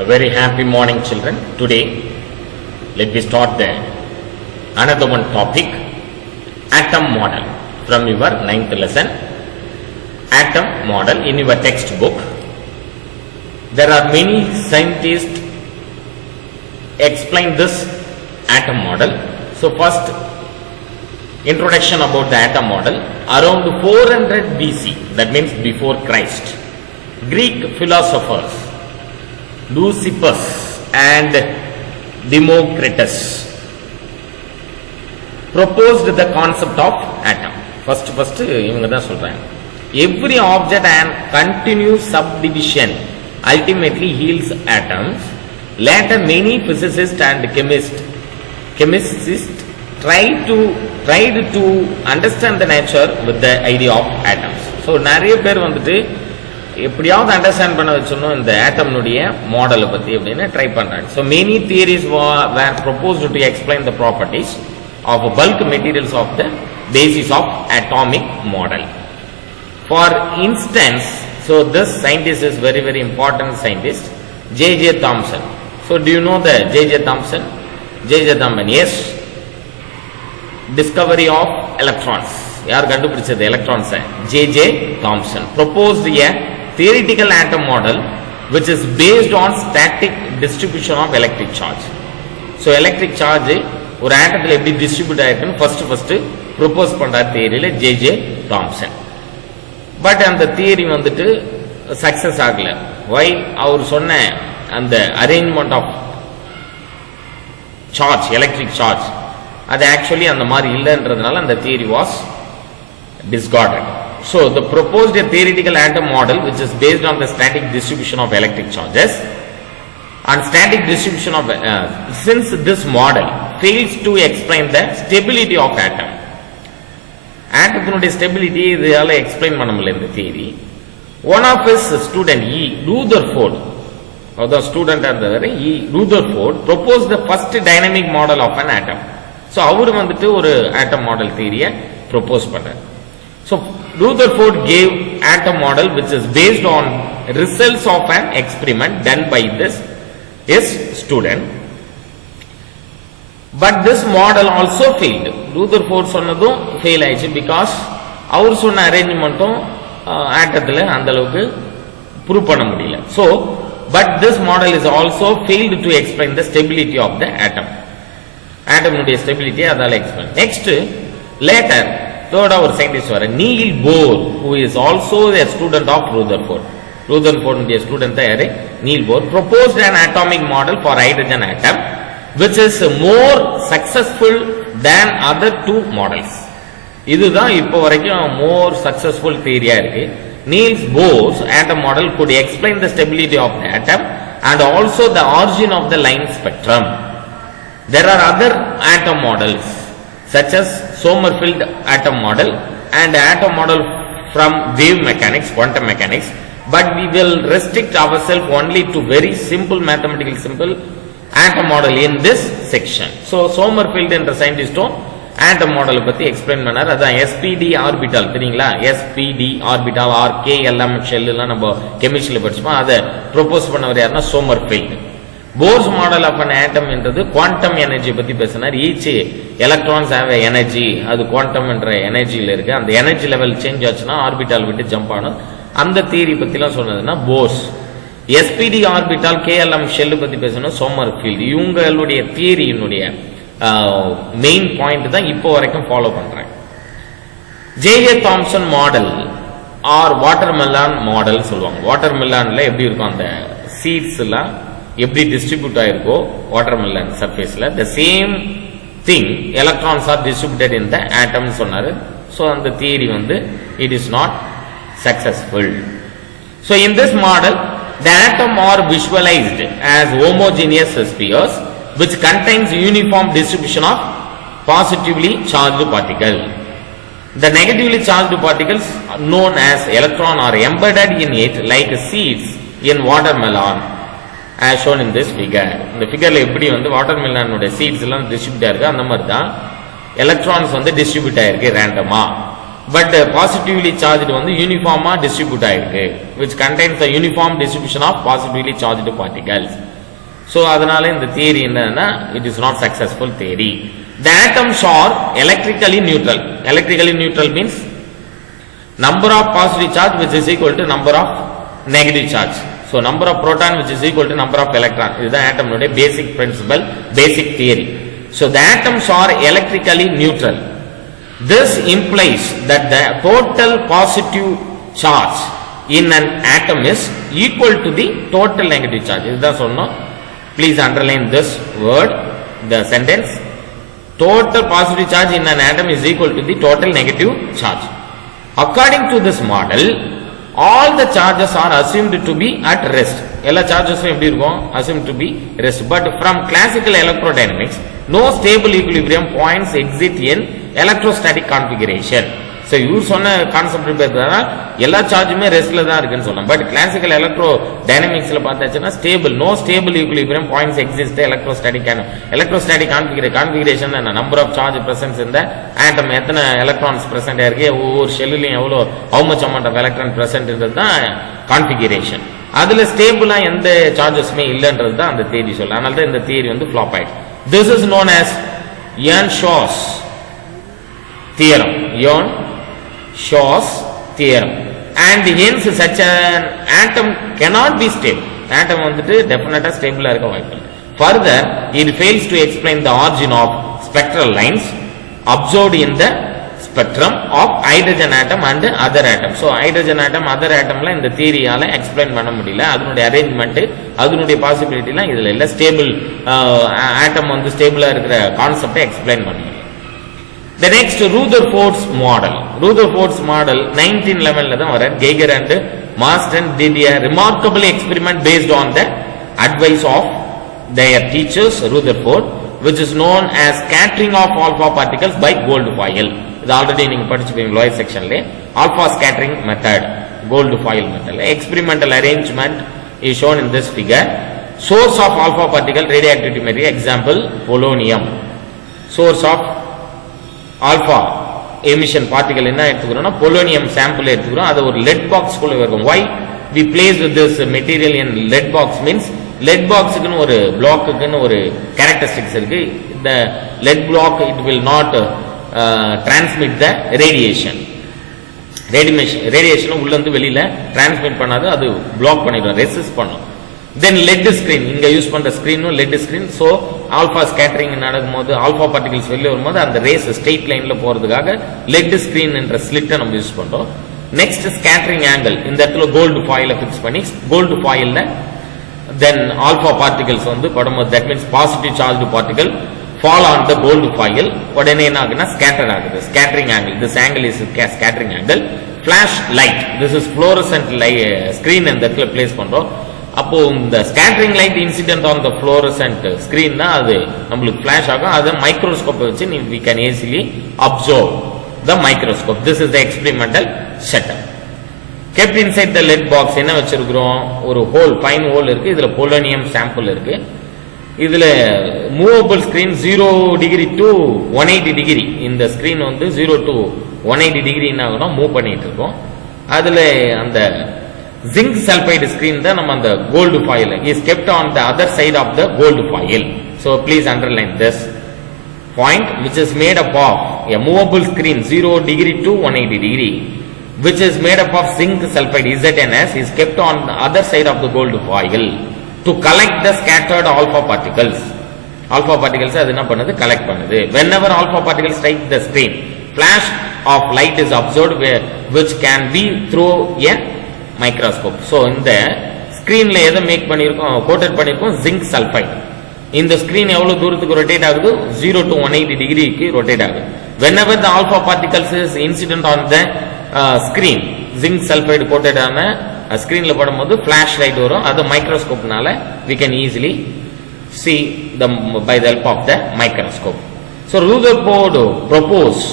A very happy morning, children. Today, let me start another one topic, atom model, from your 9th lesson. Atom model in your textbook. There are many scientists explain this atom model. So first, introduction about the atom model. Around 400 BC, that means before Christ, Greek philosophers Leucippus and Democritus proposed the concept of atom. First இவங்க தான் சொல்றாங்க. Every object and continuous subdivision ultimately yields atoms. Later many physicists and chemists tried to understand the nature with the idea of atoms. So நிறைய பேர் வந்துட்டு எப்படியாவது அண்டர்ஸ்டாண்ட் பண்ண வச்சோம் இந்த ஆட்டம்னுடைய மாடலை பத்தி அப்படின்னு ட்ரை பண்றாங்க. So many theories were proposed to explain the properties of bulk materials of the basis of atomic model. For instance, so this scientist is very very important scientist, J.J. Thompson. So do you know the J.J. Thompson? J.J. Thompson, yes. Discovery of electrons. யார் கண்டுபிடிச்சது electrons? J.J. Thompson proposed a theoretical atom model which is based on static distribution of electric charge. So electric charge ஒரு ஆட்டத்தில் எப்படி டிஸ்ட்ரிபியூட் ஆயிருக்குன்னு first propose பண்ற தியரியில J.J. Thompson. But அந்த theory வந்துட்டு சக்சஸ் ஆகல. வை? அவர் சொன்ன அந்த arrangement of charge, electric charge, அது ஆக்சுவலி அந்த மாதிரி இல்லைன்றதுனால அந்த theory was discarded. So the proposed theoretical atom model which is based on the static distribution of electric charges and static distribution of since this model fails to explain the stability of atom. Atomனுடைய stability இதால explain பண்ண முடியல இந்த theory. One of his student Rutherford, the student Rutherford proposed the first dynamic model of an atom. So அவர் வந்துட்டு ஒரு atom model theory propose பண்ணார். So Rutherford gave atom model which is based on results of an experiment done by his student. But this model also failed. Rutherford சொன்னதும் fail ஆயிடுச்சு because அவர் சொன்ன அரேஞ்ச்மெண்ட்டும் ஆட்டத்தில் அந்த அளவுக்கு ப்ரூவ் பண்ண முடியல. So but this model is also failed to explain the stability of the atom. ஆட்டம்னுடைய ஸ்டெபிலிட்டி அதால explain. Next later third our scientist were Niels Bohr, who is also a student of Rutherford. Rutherford உடைய ஸ்டூடண்ட் தான் யாரு? Niels Bohr proposed an atomic model for hydrogen atom which is more successful than other two models. இதுதான் இப்போ வரைக்கும் more successful theory இருக்கு. Niels Bohr's atom model could explain the stability of the atom and also the origin of the line spectrum. There are other atom models such as Sommerfeld atom model and atom model from wave mechanics, quantum mechanics, but we will restrict ourselves only to very simple mathematical atom model in this section. So Sommerfeld என்ற சயின்டிஸ்டும் atom model பத்தி எக்ஸ்பிளைன் பண்ணார். அதான் SPD orbital தெரியுங்களா? SPD orbital RKLM shell எல்லாம் நம்ம கெமிஸ்ட்ரியில படிச்சோம். அதை ப்ரொபோஸ் பண்ணவர் யாருன்னா Sommerfeld. Bohr's model of an atom என்றது குவாண்டம் எனர்ஜி பத்தி பேசினார். ஈச் எலக்ட்ரான்ஸ் ஹேவ் எனர்ஜி, அது குவாண்டம் என்ற எனர்ஜியில இருக்கு. அந்த எனர்ஜி லெவல் சேஞ்ச் ஆச்சுன்னா ஆர்பிட்டால் விட்டு ஜம்ப் ஆனும். அந்த தியரி பத்திலாம் சொன்னதுன்னா Bohr's. SPD orbital KLM shell பத்தி பேசணும் சோமர்ஃபீல்ட். இவங்களுடைய தியரியினுடைய மெயின் பாயிண்ட் தான் இப்போ வரைக்கும் ஃபாலோ பண்றேன். J.J. Thompson model or watermelon model சொல்லுவாங்க. வாட்டர்மெலான்ல எப்படி இருக்கும் அந்த சீட்ஸ் எல்லாம் எப்படி டிஸ்ட்ரிபியூட் ஆயிருக்கோ வாட்டர்மெலன் சர்ஃபேஸ்ல, the same thing electrons are distributed in the atom சொன்னாரு. So அந்த தியரி வந்து it is not successful. So in this model the atom are visualized as homogeneous spheres which contains uniform distribution of positively charged particles. The negatively charged particles known as electron are embedded in it like seeds in watermelon as shown in this figure. இந்த ஃபிகர்ல எப்படி வந்து வாட்டர்மெலனோட சீட்ஸ் எல்லாம் டிஸ்ட்ரிபியூட் ஆயிருக்கு, அந்த மாதிரி தான் எலக்ட்ரான்ஸ் வந்து டிஸ்ட்ரிபியூட் ஆயிருக்கு ரேண்டமா. பட் பாசிட்டிவ்லி சார்ஜ்டு வந்து யூனிஃபார்மா டிஸ்ட்ரிபியூட் ஆயிருக்கு, which contains the uniform distribution of positively charged particles. So அதனால இந்த தியரி என்னன்னா it is not successful theory. The atoms are electrically neutral. Electrically neutral means number of positive charge which is equal to number of negative charge. So number of proton which is equal to number of electron. This is the atom basic principle, basic theory. So the atoms are electrically neutral. This implies that the total positive charge in an atom is equal to the total negative charge. Is that so? No? Please underline this word, the sentence. Total positive charge in an atom is equal to the total negative charge. According to this model, all the charges are assumed to be at rest. All charges assumed to be rest. But from classical electrodynamics, no stable equilibrium points exist in electrostatic configuration. So you சொன்ன concept பார்த்தா எல்லா சார்ஜுமே ரெஸ்ட்ல தான் இருக்குன்னு சொல்லலாம். But classical எலக்ட்ரோ டைனமிக்ஸ்ல பார்த்தாச்சுன்னா stable no stable equilibrium points exist electrostatic configuration என்ன நம்பர் ஆஃப் சார்ஜ் பிரசன்ஸ் இந்த ஆட்டம் எத்தனை எலக்ட்ரான்ஸ் பிரசன்ட் இருக்கு ஒவ்வொரு ஷெல்லுலையும் எவ்வளோ how much amount of electron பிரசன்ட்ன்றது தான் கான்ஃபிகரேஷன். அதுல ஸ்டேபிளா எந்த சார்ஜஸ்மே இல்லைன்றது தான் அந்த தியரி சொல்ல. அதனால தான் இந்த தியரி வந்து ஃபிளாப் ஆயிடுச்சு. This is known as Earnshaw's theorem. Earnshaw's theorem. And hence such an atom cannot be stable. Atom வந்துட்டு டெஃபினட்டா ஸ்டேபிளா இருக்க வாய்ப்பில்லை. Further, it fails to explain the origin of spectral lines observed in the spectrum of hydrogen atom and other atom. So hydrogen atom other atomல இந்த தியரியால எக்ஸ்பிளைன் பண்ண முடியல. அதனுடைய அரேஞ்ச்மெண்ட் அதனுடைய பாசிபிலிட்டிலாம் இதுல இல்ல. ஸ்டேபிள் ஆட்டம் வந்து ஸ்டேபிளா இருக்கிற கான்செப்டை எக்ஸ்பிளைன் பண்ண முடியல. The next Rutherford's model. Rutherford's model 1911 தான் வர. Geiger and Marsden did a remarkable experiment based on the advice of their teachers Rutherford, which is known as scattering of alpha particles by gold foil. இது ஆல்ரெடி நீங்க படிச்சிருப்பீங்க லோயர் செக்ஷன்ல. Alpha scattering method, gold foil method. Experimental arrangement is shown in this figure. Source of alpha particle radioactivity material, example polonium. Source of alpha emission particle என்ன எடுத்துக்கிறோம்னா polonium sample எடுத்துக்கிறோம். அதை ஒரு let box குள்ள இருக்கும். Why we place this material in lead box means lead பாக்ஸுக்குன்னு ஒரு பிளாக்குன்னு ஒரு கேரக்டரிஸ்டிக்ஸ் இருக்கு. இந்த lead block it will not transmit the radiation. Radiation உள்ள இருந்து வெளியில டிரான்ஸ்மிட் பண்ணாது, அது பிளாக் பண்ணிடும், ரெசிஸ்ட் பண்ணும். Then lead screen, இங்க யூஸ் பண்ற ஸ்கிரீனும் lead screen. So alpha scattering நடக்கும்போது alpha particles வெளிய வரும்போது அந்த ரேஸ் ஸ்ட்ரெயிட் லைன்ல போறதுக்காக lead screen என்ற ஸ்லிட்டை நம்ம யூஸ் பண்றோம். நெக்ஸ்ட் ஸ்கேட்டரிங் ஆங்கிள், இந்த இடத்துல கோல்டு ஃபாயில ஃபிக்ஸ் பண்ணி கோல்டு ஃபாயில்ல தென் ஆல்பா பார்ட்டிகல்ஸ் வந்து படும்போது that means positive charge particle fall on the gold foil. உடனே என்ன ஆகுதுன்னா ஸ்கேட்டர் ஆகுது. Scattering angle, this angle is scattering angle. Flash light, this is fluorescent light screen இந்த இடத்துல பிளேஸ் பண்றோம். அப்போ இந்த scattering light incident on the fluorescent screen தான் அது நம்மளுக்கு ஃபிளாஷ் ஆகும். அதை மைக்ரோஸ்கோப்பை வச்சு we can easily observe the microscope. This is the experimental setup. Kept inside the lead box என்ன வச்சிருக்கிறோம், ஒரு ஹோல் ஃபைன் ஹோல் இருக்கு. இதுல பொலோனியம் சாம்பிள் இருக்கு. இதுல மூவபிள் ஸ்கிரீன் 0 டிகிரி டு 180 டிகிரி. இந்த ஸ்கிரீன் வந்து 0 டு 180 டிகிரி என்ன ஆகும்னா மூவ் பண்ணிட்டு இருக்கோம். அதுல அந்த zinc sulfide screen தான் நம்ம அந்த gold foil is kept on the other side of the gold foil. So please underline this point, which is made up of a movable screen 0 degree to 180 degree, which is made up of zinc sulfide ZNS, is kept on the other side of the gold foil to collect the scattered alpha particles. Alpha particles அது என்ன பண்ணுது, collect பண்ணுது. Whenever alpha particles strike the screen, flash of light is observed which can be through a microscope. So இந்த ஸ்கிரீன்ல எதை மேக் பண்ணியிருக்கோம், கோட்டட் பண்ணியிருக்கோம் zinc sulphide. இந்த ஸ்கிரீன் எவ்வளவு தூரத்துக்கு ரொட்டேட் ஆகுது, 0 to 180 டிகிரிக்கு ரொட்டேட் ஆகுது. whenever the alpha particles is incident on the screen, zinc sulphide coated ஆன ஸ்கிரீன்ல படும்போது ஃபிளாஷ் லைட் வரும். அது மைக்ரோஸ்கோப்னால we can easily see them by the help of the microscope. So Rutherford proposed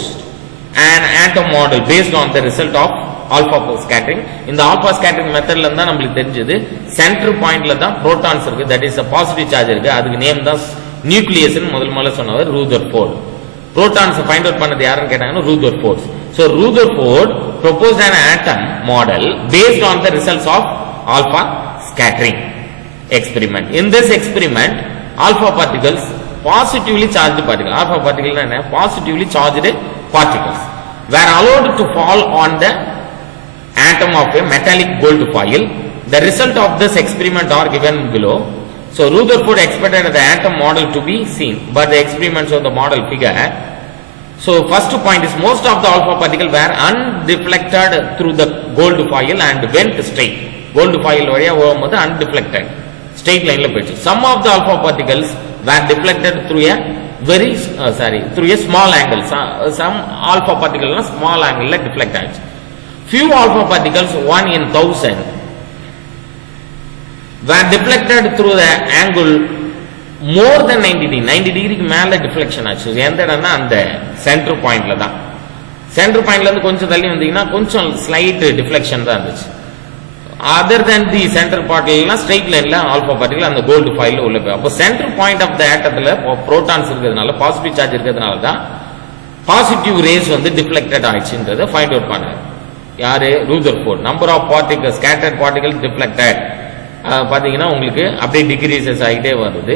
an atom model based on the result of alpha scattering. இந்த alpha scattering மெத்தட்ல இருந்தா நம்மளுக்கு தெரிஞ்சது சென்டர் பாயிண்ட்ல தான் புரோட்டான்ஸ் இருக்கு, தட் இஸ் பாசிட்டிவ் சார்ஜ் இருக்கு. அதுக்கு நேம் தான் நியூக்ளியஸ் முதல்ல சொன்னவர் ரூதர்ஃபோர்ட். புரோட்டான்ஸ் ஃபைண்ட் அவுட் பண்ணது யாருன்னு கேட்டாங்கன்னா Rutherford. So Rutherford proposed an atom model based on the results of alpha scattering. experiment. In this experiment, alpha particles, positively charged particles, alpha particles and positively charged particles were allowed to fall on the atom of a metallic gold foil. The result of this experiment are given below. So Rutherford expected the atom model to be seen, but the experiments of the model figure. So first point is most of the alpha particles were undeflected through the gold foil and went straight. Gold foil valiya போகும்போது undeflected, straight line la போயிடுச்சு. Some of the alpha particles were deflected through a through a small angle. Some alpha particles small angle la deflect ஆயிடுச்சு. Few alpha particles, 1 in 1000, were deflected through the angle more than 90 degree. 90 degree மேல deflection ஆச்சு. எந்த இடம்னா அந்த சென்டர் பாயிண்ட்ல தான். சென்டர் பாயிண்ட்ல இருந்து கொஞ்சம் தள்ளி வந்தீங்கன்னா கொஞ்சம் ஸ்லைட் டிஃப்ளெக்ஷன் தான் இருந்துச்சு. அதர் than தி சென்டர் பார்ட்டிகள்லாம் ஸ்ட்ரெயிட் லைன்ல ஆல்பா பார்ட்டிகல் அந்த கோல்டு ஃபைல்ல உள்ள போய் அப்போ சென்டர் பாயிண்ட் ஆஃப் த ஆட்டத்துல புரோட்டான்ஸ் இருக்கிறதுனால பாசிட்டிவ் சார்ஜ் இருக்கிறதுனால தான் பாசிட்டிவ் ரேஸ் வந்து டிஃப்ளெக்டட் ஆயிடுச்சுன்றதை ஃபைண்ட் அவுட் பண்ணாரு. யாரு? Rutherford. Number of particle scattered particles deflected பாத்தீங்கன்னா உங்களுக்கு அப்படியே டிகிரீசஸ் ஆகிட்டே வருது.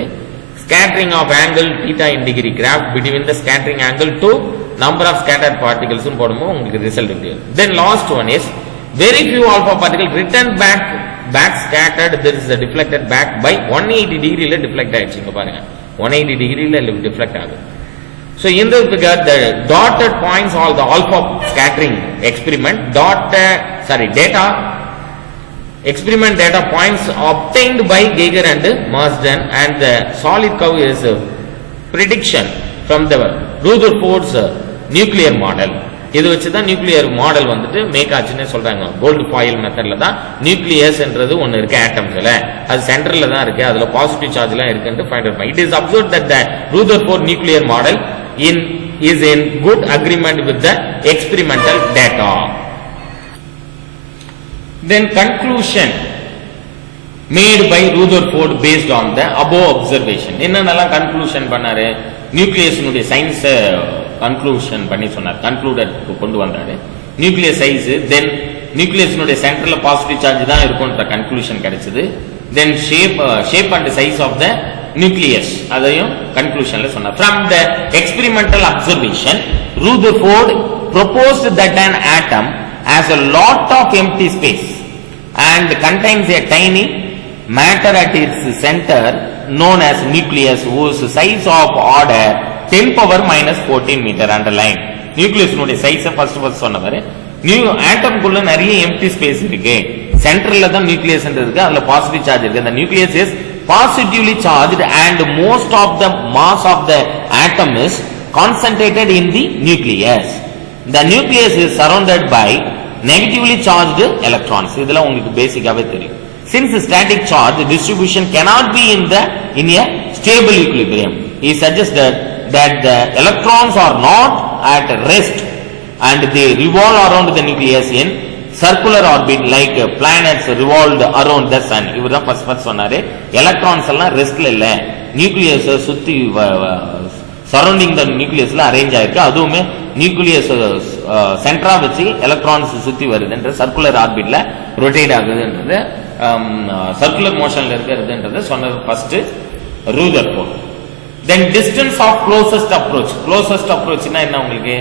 Scattering of angle theta in degree graph between the scattering angle to number of scattered particles போடும்போது உங்களுக்கு ரிசல்ட் இருக்கு. Then last one is very few alpha particles return back scattered. There is a deflected back by 180 degree la deflect ஆயிடுச்சு. இங்க பாருங்க 180 degree la deflect ஆகுது. So in this figure the dotted points all the alpha scattering experiment data experiment data points obtained by Geiger and Marsden, and the solid curve is a prediction from the Rutherford's nuclear model. இது வச்சுதான் nuclear model வந்துட்டு மேக் ஆச்சுன்னு சொல்றாங்க. Gold foil மெத்தட்ல தான் நியூக்ளியஸ் என்றது ஒன்னு இருக்கு ஆட்டம்ஸ்ல, அது சென்டர்ல தான் இருக்கு, அதுல பாசிட்டிவ் சார்ஜ் எல்லாம் இருக்குன்னு ஃபைண்ட் அவுட் பண்ணி. It is observed that the Rutherford nuclear model is in good agreement with the experimental data. Then conclusion made by Rutherford based on the above observation. என்னென்னலாம் கன்க்ளூஷன் பண்ணாரு? நியூக்ளியஸினுடைய சயின்ஸ் கன்க்ளூஷன் பண்ணி சொன்னார், கன்க்ளூடட் கொண்டு வந்தாரு. நியூக்ளியஸ் சைஸ், தென் நியூக்ளியஸினுடைய சென்டர்ல பாசிட்டிவ் சார்ஜ் தான் இருக்கும்ன்ற கன்க்ளூஷன் கிடைச்சது. Then shape and size of the nucleus அதையும் கன்க்ளூஷன்ல சொன்னார். From the experimental observation, Rutherford proposed that an atom has a lot of empty space and contains a tiny matter at its center known as nucleus, whose size of order 10 power minus 14 meter. Underline nucleus நோட size first சொன்னவர். Atom குள்ள நிறைய empty space இருக்கு, சென்டர்ல தான் நியூக்ளியஸ் இருக்கு, அதுல positive charge இருக்கு. அந்த nucleus is positively charged and most of the mass of the atom is concentrated in the nucleus. The nucleus is surrounded by negatively charged electrons. இதெல்லாம் உங்களுக்கு பேசிக்காவே தெரியும். Since static charge distribution cannot be in a stable equilibrium, he suggested that the electrons are not at rest and they revolve around the nucleus in circular orbit like planets revolved around the sun. இவர்தான் ஃபர்ஸ்ட் சொன்னாரு. எலக்ட்ரான்ஸ் எல்லாம் ரெஸ்ட்ல இல்ல, நியூக்ளியஸ் சுத்தி சரௌண்டிங் த நியூக்ளியஸ்ல அரேஞ்ச் ஆயிருக்கு. அதுவுமே நியூக்ளியஸ் சென்டரா வச்சு எலக்ட்ரான்ஸ் சுத்தி வருதுன்ற சர்க்குலர் ஆர்பிட்ல ரொட்டேட் ஆகுதுன்றது, சர்க்குலர் மோஷன்ல இருக்கிறதுன்றது சொன்னது first Rutherford. Then distance of closest approach. Closest approach னா என்ன? உங்களுக்கு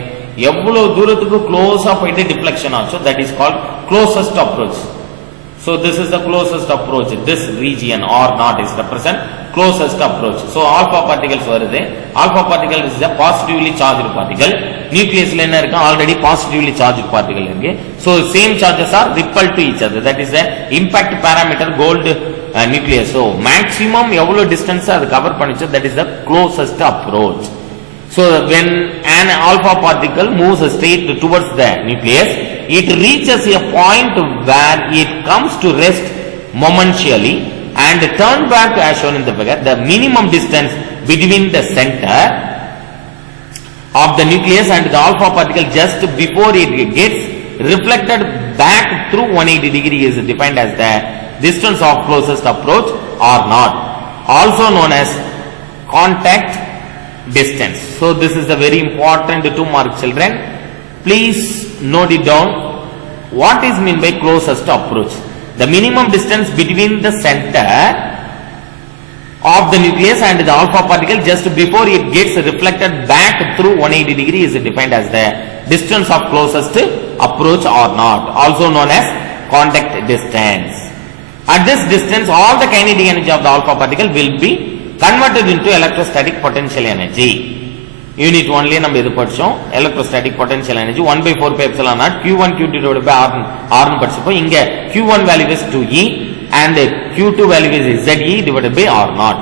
எவ்வளவு தூரத்துக்கு க்ளோஸா போயிட்டு டிஃப்ளெக்ஷன் ஆச்சோ that is called closest approach. So this is the closest approach. This region or not is represent closest approach. So alpha particles வருது. Alpha particle is a positively charged particle. Nucleusல என்ன இருக்கு? Already positively charged particle இருக்கு. So same charges are repelled to each other. That is the impact parameter gold nucleus. So maximum எவ்வளவு distance அது கவர் பண்ணிச்சோ that is the closest approach. So when an alpha particle moves straight towards the nucleus, it reaches a point where it comes to rest momentarily and turn back as shown in the figure. The minimum distance between the center of the nucleus and the alpha particle just before it gets reflected back through 180 degree is defined as the distance of closest approach or not, also known as contact distance. So this is a very important 2 mark children. Please note it down. What is meant by closest approach? The minimum distance between the center of the nucleus and the alpha particle just before it gets reflected back through 180 degree is defined as the distance of closest approach or not, also known as contact distance. At this distance, all the kinetic energy of the alpha particle will be converted into electrostatic potential energy. Unit 1 நம்ம இது படிச்சோம். electrostatic potential energy 1/4 pi epsilon naught q1 q2 divided by r னு படிச்சோம். இங்க q1 value is 2e and q2 value is ze divided by r naught.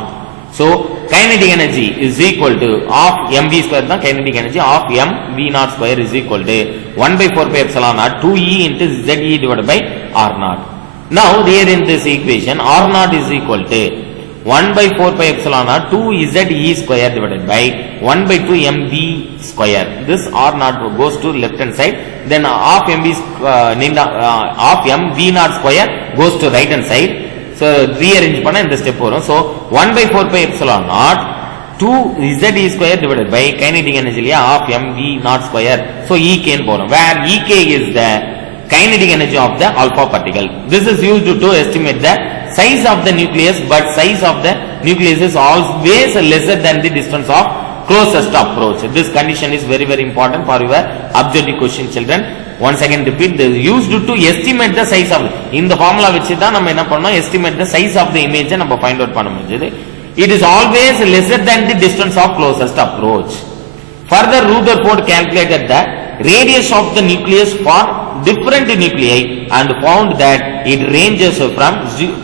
So kinetic energy is equal to of mv square தான் kinetic energy of mv naught square is equal to 1/4 pi epsilon naught 2e into ze divided by r naught. Now here in this equation r naught is equal to 1/4 pi epsilon naught 2ze square divided by 1/2 mv square. This r naught goes to left hand side, then half mv half mv naught square goes to right hand side. So rearrange பண்ணா இந்த ஸ்டெப் வரும். So 1/4 pi epsilon naught 2ze square divided by kinetic energy half mv naught square. So ek ன்னு போறோம், where ek is the kinetic energy of the alpha particle. This is used to estimate the size of the nucleus, but size of the nucleus is always lesser than the distance of closest approach. This condition is very very important for your objective question, children. Once again repeat, this used to estimate the size of இந்த formula வச்சு தான் நம்ம என்ன பண்ணோம், estimate the size of the image நம்ம find out பண்ண முடிஞ்சது. It is always lesser than the distance of closest approach. Further, Rutherford calculated the radius of the nucleus for different nuclei and found that it ranges from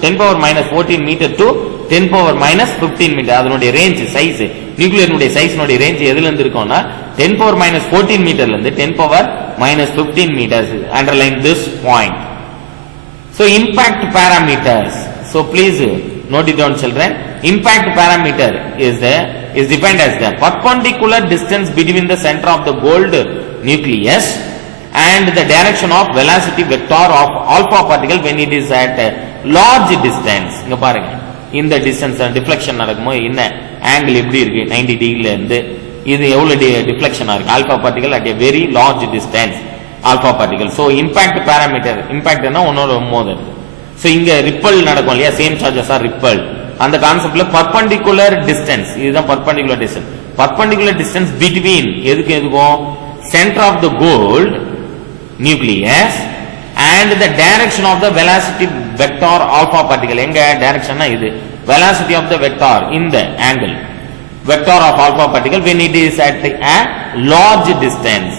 10 power minus 14 meter to 10 power minus 15 meter. அதனுடைய range size நியூக்ளியனுடைய size நோட range எதுல இருந்து இருக்கும்னா 10 power minus 14 மீட்டர்ல இருந்து 10 power minus 15 meters. Underline this point. So impact parameters. So please note it down, children. Impact parameter is defined as the perpendicular distance between the center of the gold nucleus and the direction of velocity vector of alpha particle when it is at a large distance. இங்க பாருங்க, இந்த distance deflection நடக்கும்போது என்ன angle எப்படி இருக்கு, 90 டிகிரில இருந்து இது எவ்வளவு deflection இருக்கு alpha particle at a very large distance alpha particle. So impact parameter, impact னா ஒன்னோட மோதல். So இங்க ripple நடக்கும் இல்லையா, same charges are ripple. அந்த கான்செப்ட்ல perpendicular distance, இதுதான் perpendicular distance. Perpendicular distance between எதுக்கும் center of the gold nucleus and the direction of the velocity vector alpha particle. எங்க direction னா இது velocity of the vector in the angle vector of alpha particle when it is at a large distance.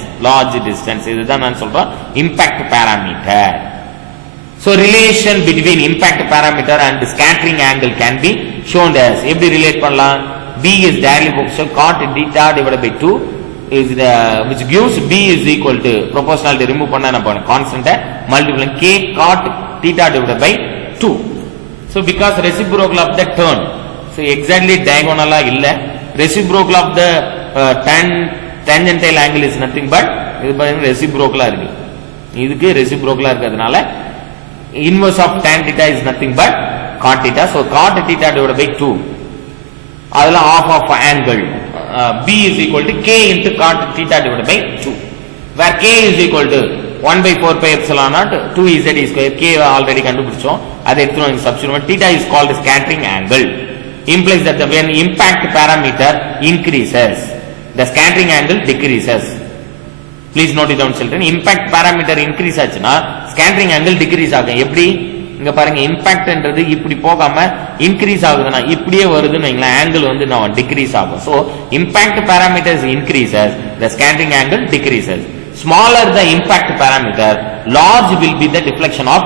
இதுதான் நான் சொல்றேன் impact parameter. So relation between impact parameter and scattering angle can be shown as எப்படி relate பண்ணலாம், b is directly proportional cot theta divided by 2 is which gives b is equal to proportionality remove பண்ணா என்ன பண்ணணும், constant multiply k cot theta divided by 2. So because reciprocal of the turn, so exactly diagonal இல்ல, reciprocal of the tangential angle is nothing but இது பாருங்க reciprocal இருக்கு, இதுக்கு reciprocal இருக்கிறதுனால inverse of tan theta is nothing but cot theta. So cot theta divided by 2 adala half of angle b is equal to k into cot theta divided by 2, where k is equal to 1/4 pi epsilon naught 2z square. K already கண்டுபிடிச்சோம், அதை எடுத்து substitute. Theta is called scattering angle, implies that when impact parameter increases the scattering angle decreases. Please note it down, children. Impact parameter increase ஆச்சுனா scattering angle decrease ஆகும். எப்படி இங்க பாருங்க, impact என்றது இப்படி போகாம increase ஆகுதுனா இப்படியே வருதுன்னு வைங்களா, angle வந்து நான் decrease ஆகும். So impact parameters increases, the scattering angle decreases. Smaller the impact parameter, large will be the deflection of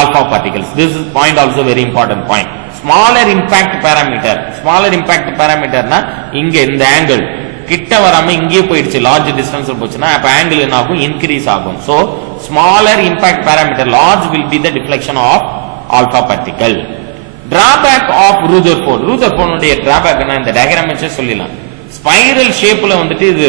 alpha particles. This is point also very important point. Smaller impact parameter னா இங்க இந்த angle கிட்ட வராம இங்கே போயிடுச்சு, லார்ஜ் டிஸ்டன்ஸ் போச்சுன்னா அப்ப ஆங்கிள் என்ன ஆகும், இன்க்ரீஸ் ஆகும். So smaller impact parameter large will be the deflection of alpha particle. Drawback of ரூதர்ஃபோர்டுடைய டிராபேக் என்ன, இந்த டயகிராம் வச்சு சொல்லிடலாம். ஸ்பைரல் ஷேப்ல வந்துட்டு இது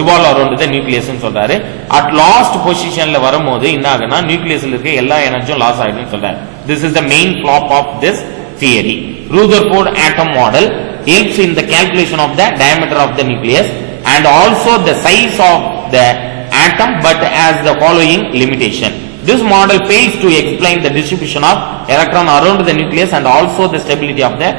ரிவால்வ் அரௌண்ட் தி நியூக்ளியஸ் சொல்றாரு. அட் லாஸ்ட் பொசிஷன்ல வரும்போது என்ன ஆகுனா நியூக்ளியஸ்ல இருக்க எல்லா எனர்ஜியும் லாஸ் ஆயிடும்னு சொல்றாரு. This is the main flop of this theory. Rutherford atom model helps in the calculation of the diameter of the nucleus and also the size of the atom, but has the following limitation. This model fails to explain the distribution of electron around the nucleus and also the stability of the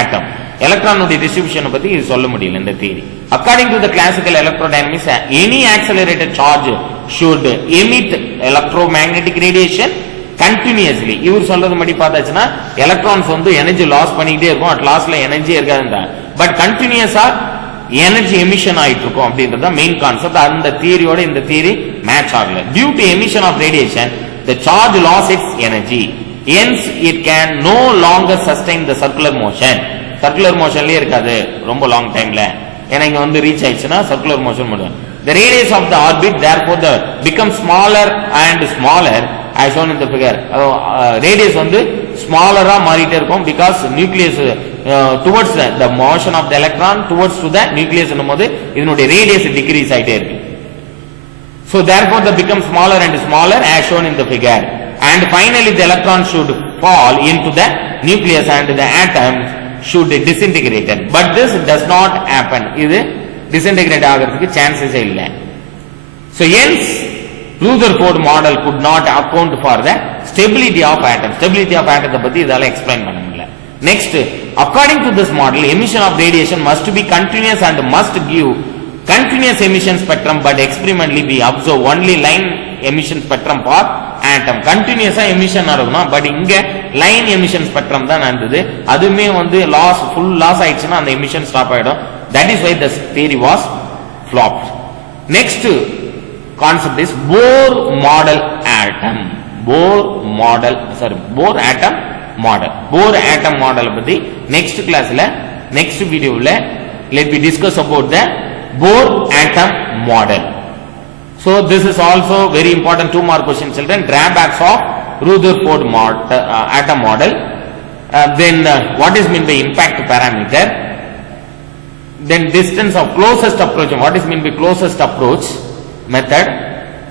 atom. Electron distribution பத்தி இது சொல்ல முடியல இந்த theory. According to the classical electrodynamics, any accelerated charge should emit electromagnetic radiation continuously. இவர் சொல்றது மாதிரி பார்த்தாச்சுன்னா electrons வந்து எனர்ஜி லாஸ் பண்ணிக்கிட்டே இருக்கும், அட் லாஸ்ட்ல எனர்ஜி இருக்காதுன்றா, பட் கண்டினியூஸா எனர்ஜி எமிஷன் ஆயிட்டு இருக்கும் அப்படின்றது மெயின் கான்செப்ட். அந்த தியரியோட இந்த தியரி மேட்ச் ஆகல. Due to emission of radiation the charge loss its energy, hence it can no longer sustain the circular motion. circular motionலயே இருக்காது ரொம்ப லாங் டைம்ல, ஏன்னா இங்க வந்து ரீச் ஆயிடுச்சுன்னா circular motion பண்ணும். The radius of the orbit therefore becomes smaller and smaller as shown in the figure. Radius வந்து smaller-ஆ மாறிட்டே இருக்கும் because nucleus towards the motion of the electron towards to the nucleus என்னும்போது இதனுடைய radius decrease ஆயிட்டே இருக்கு. So therefore they become smaller and smaller as shown in the figure, and finally the electron should fall into the nucleus and the atom should disintegrate. But this does not happen. இது disintegrate ஆகிறதுக்கு chances இல்ல. So hence Rutherford model could not account for the stability of atom. Stability of atom பத்தி இதால explain பண்ண முடியல. Next, according to this model, emission of radiation must be continuous and must give continuous emission spectrum, but experimentally we observe only line emission spectrum for atom. Continuous emission நடக்கணும், பட் இங்க line emission spectrum தான் நடந்தது. அதுமே வந்து loss full loss ஆயிடுச்சுன்னா அந்த emission stop ஆயிடும். That is why the theory was flopped. Next concept is Bohr model atom. Bohr atom model. Bohr atom model பத்தி next classல next videoல let me discuss about the Bohr atom model. So this is also very important 2 mark question children. Drawbacks of Rutherford atom model. Then what is meant by impact parameter? Then distance of closest approach. What is meant by closest approach method?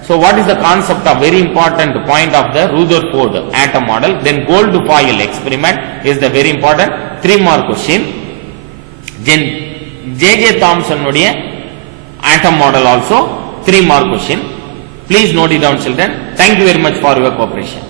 So what is the concept of very important point of the Rutherford atom model? Then gold foil experiment is the very important 3 mark question. Then J.J. Thompson உடைய atom model also 3 mark question. Please note it down children. Thank you very much for your cooperation.